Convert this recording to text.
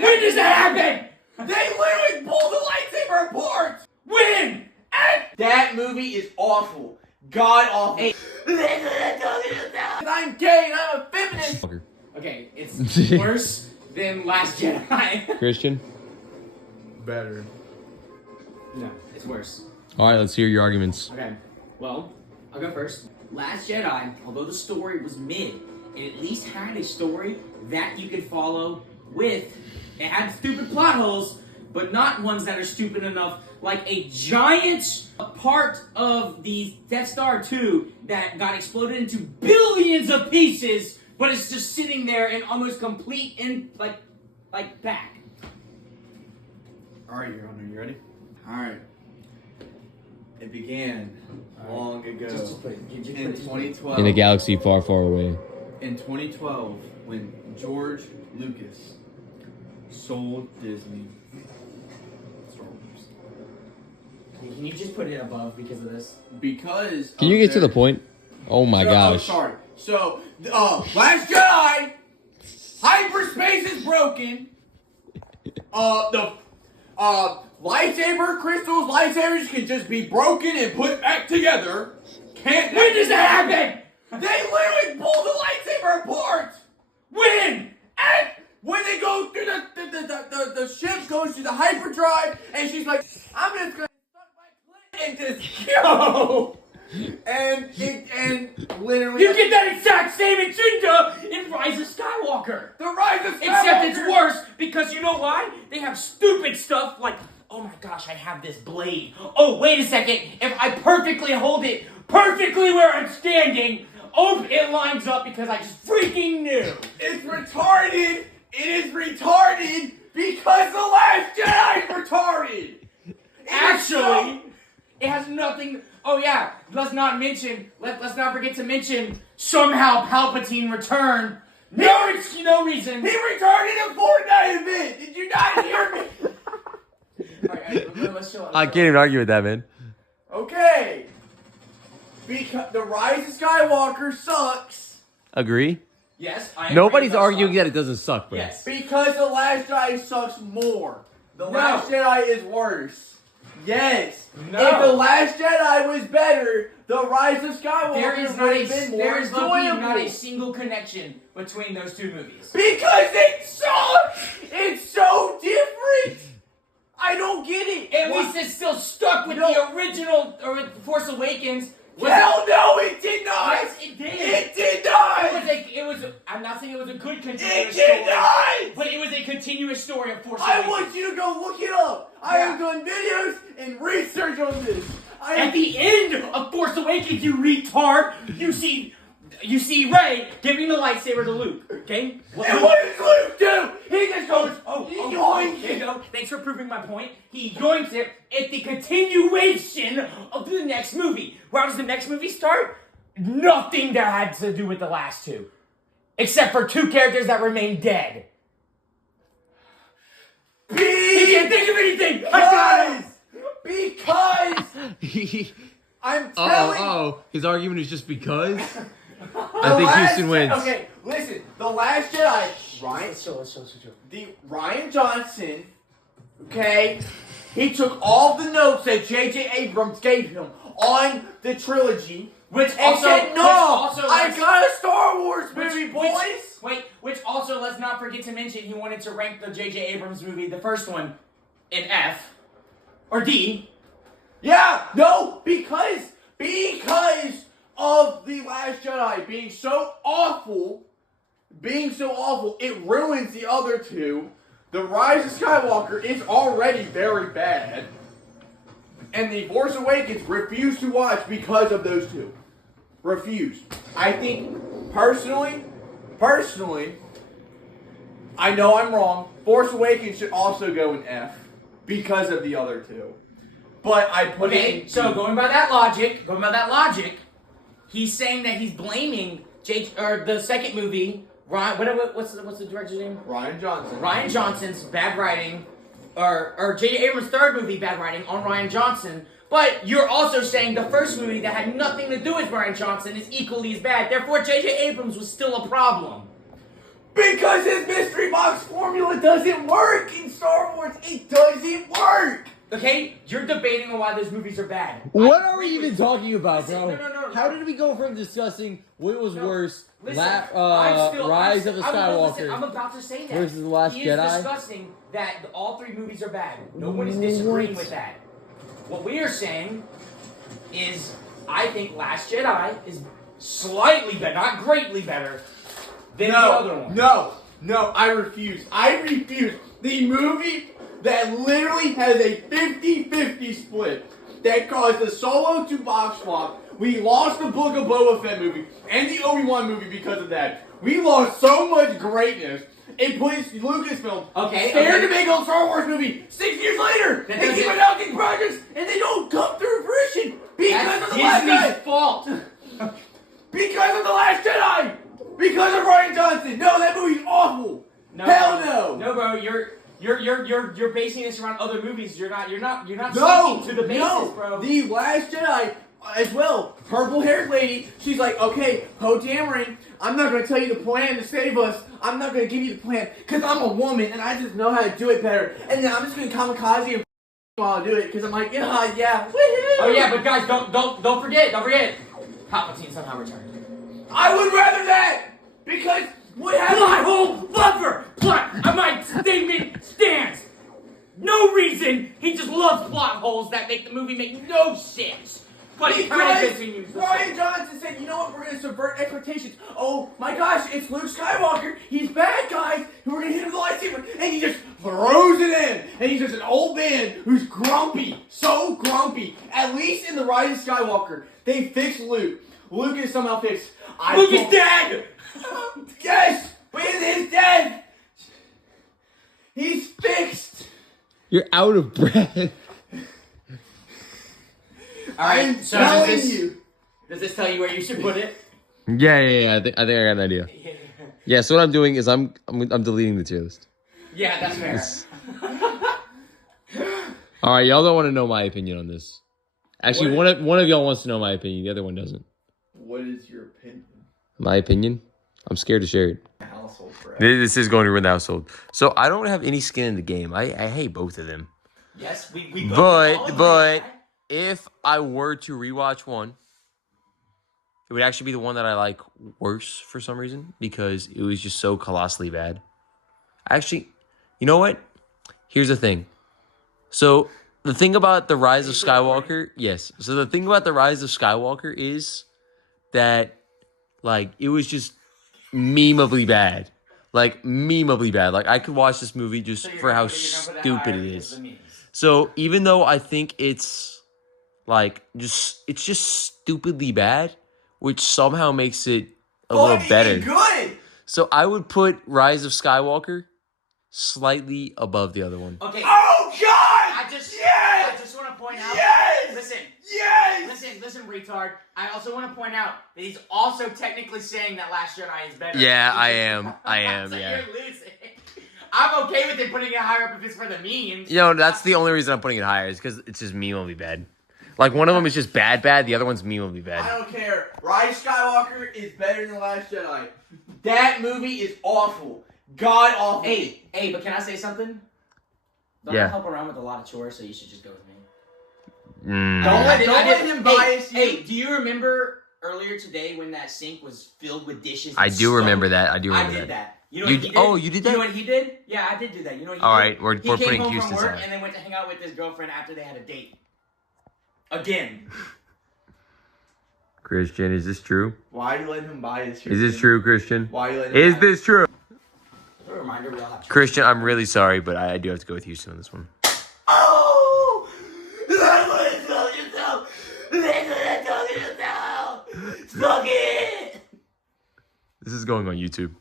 When does that happen? They literally pull the lightsaber apart! When? That movie is awful. God awful. Hey. I'm gay and I'm a feminist. Okay, it's worse than Last Jedi. Christian? Better. No, it's worse. Alright, let's hear your arguments. Okay, well, I'll go first. Last Jedi, although the story was mid, it at least had a story that you could follow with. It had stupid plot holes, but not ones that are stupid enough, like a giant part of the Death Star 2 that got exploded into billions of pieces, but it's just sitting there in almost complete like back. Alright, Your Honor, you ready? Alright. It began long ago. Just put it. In 2012. In a galaxy far, far away. In 2012, when George Lucas sold Disney Star Wars. Can you just put it above because of this? Because Can you get to the point? Oh my gosh. sorry. So, Last Jedi, hyperspace is broken. The lightsaber crystals, lightsabers can just be broken and put back together. Can't. When does that happen? They literally pull the lightsaber apart. When? And when they go through the ship goes through the hyperdrive, and she's like, I'm just gonna suck my clit and just go. And literally, You get that exact same agenda in Rise of Skywalker. the Rise of Skywalker. Except it's worse because you know why? They have stupid stuff like, oh my gosh, I have this blade. Oh, wait a second. If I perfectly hold it perfectly where I'm standing, oh, it lines up because I just freaking knew. It's retarded. It is retarded because the Last Jedi is retarded. Actually, it has nothing. Oh yeah, let's not not forget to mention somehow Palpatine returned. No reason. He returned in a Fortnite event. Did you not hear me? Alright, let's chill out. I can't even argue with that, man. Okay. Because the Rise of Skywalker sucks. Agree? Yes, I agree Nobody's with that arguing stuff. that it doesn't suck, bro. Yes. Because the Last Jedi sucks more. The Last Jedi is worse. Yes. No. If the Last Jedi was better, the Rise of Skywalker There is would have been more there is enjoyable. not a single connection between those two movies. Because it sucks. It's so different. I don't get it. At least it's still stuck with the original or with Force Awakens. Hell no, it did not. Yes, it did. It did not. It was. I'm not saying it was a good continuous It story, did not. but it was a continuous story of Force I Awakens. want you to go look it up. I have done videos and research on this. At the end of Force Awakens, you retard, you see Rey giving the lightsaber to Luke. Okay. And what does Luke do? He just goes, yoink. There you go. Thanks for proving my point. He yoinks it at the continuation of the next movie. Where does the next movie start? Nothing that had to do with the last two. Except for two characters that remain dead. He can't think of anything! Because I'm telling His argument is just because? The I think Last Houston wins. Okay, listen. The Last Jedi, Let's chill. the Ryan Johnson, okay, he took all the notes that J.J. Abrams gave him on the trilogy, Which and also, said, "No, I let's- got a Star Wars movie, boys." Which also, let's not forget to mention, he wanted to rank the J.J. Abrams movie, the first one, in F. Or D. Yeah, no, because of the Last Jedi being so awful, it ruins the other two. The Rise of Skywalker is already very bad, and The Force Awakens refuse to watch because of those two. Refuse. I think personally, I know I'm wrong. Force Awakens should also go in F because of the other two. But I put it in. So going by that logic, he's saying that he's blaming the second movie, what's the director's name? Ryan Johnson. Ryan Johnson's bad writing, or J.J. Abrams' third movie, bad writing, on Ryan Johnson. But you're also saying the first movie that had nothing to do with Ryan Johnson is equally as bad. Therefore, J.J. Abrams was still a problem. Because his mystery box formula doesn't work in Star Wars. It doesn't work. Okay, you're debating on why those movies are bad. What are we even talking about, Listen, bro? no. How did we go from discussing what was worse, Listen, Rise of the Skywalker I'm about to say that. versus The Last he Jedi? is discussing that all three movies are bad. No one is disagreeing with that. What we are saying is, I think Last Jedi is slightly better, not greatly better, than the other one. No, I refuse. I refuse. The movie that literally has a 50-50 split that caused the Solo to box flop. We lost the Book of Boba Fett movie and the Obi-Wan movie because of that. We lost so much greatness. It puts Lucasfilm scared to make a Star Wars movie 6 years later. They keep announcing projects and they don't come through fruition because of the Last Disney's Jedi. fault. Because of the Last Jedi. Because of Ryan Johnson. No, that movie's awful. Hell no. No, bro, you're basing this around other movies. You're not sticking to the basis, bro. The Last Jedi as well. Purple-haired lady. She's like, okay, Poe Dameron, I'm not going to tell you the plan to save us. I'm not going to give you the plan because I'm a woman and I just know how to do it better. And then I'm just going to kamikaze and while I do it because I'm like, yeah, woohoo. Oh yeah, but guys, don't forget. Palpatine somehow returned. I would rather that because what happened? Plot hole buffer. My statement stands. No reason. He just loves plot holes that make the movie make no sense. But he kind of continues. Ryan Johnson said, you know what, we're going to subvert expectations. Oh my gosh, it's Luke Skywalker. He's bad, guys. We're going to hit him with a lightsaber. And he just throws it in. And he's just an old man who's grumpy. So grumpy. At least in The Rise of Skywalker, they fixed Luke. Luke is somehow fixed. Luke is dead! Yes! But in his death, he's fixed. You're out of breath. Alright, so does this tell you where you should put it? Yeah. I think I got an idea. Yeah. So what I'm doing is I'm deleting the tier list. Yeah, that's fair. All right, y'all don't want to know my opinion on this. Actually, one of y'all wants to know my opinion. The other one doesn't. What is your opinion? My opinion? I'm scared to share it. Household, bro. This is going to ruin the household. So I don't have any skin in the game. I hate both of them. Yes, we But if I were to rewatch one, it would actually be the one that I like worse for some reason because it was just so colossally bad. Actually, you know what? Here's the thing. So the thing about The Rise of Skywalker, yes. So the thing about The Rise of Skywalker is that, like, it was just memeably bad. Like, I could watch this movie just for how stupid it is. So even though I think it's, like, it's just stupidly bad, which somehow makes it a little better. Good. So I would put Rise of Skywalker slightly above the other one. Okay. Oh God! I just want to point out. Yes! Listen, retard. I also want to point out that he's also technically saying that Last Jedi is better. Yeah, I am. So Yeah. you're losing. I'm okay with him putting it higher up if it's for the memes. You know, that's the only reason I'm putting it higher is because it's just memeably bad. Like, one of them is just bad. The other one's memeably I bad. don't care. Rise of Skywalker is better than The Last Jedi. That movie is awful. God awful. Hey, but can I say something? Don't I help around with a lot of chores, so you should just go with me. Mm. Don't let him bias you. Hey, do you remember earlier today when that sink was filled with dishes? I do remember that. I did that. that. You know what he did? Oh, you did that? You know what he did? Yeah, I did do that. You know what he did? All right, we're he came putting home Houston from work aside. and then went to hang out with his girlfriend after they had a date. Again. Christian, is this true? Why are you letting him bias you? Is this true, Christian? Why are you letting him Is bias this true? A reminder, we all have chores. Christian, I'm really sorry, but I do have to go with Houston on this one. Oh! That's what I told yourself! That's what I told yourself! Suck it! This is going on YouTube.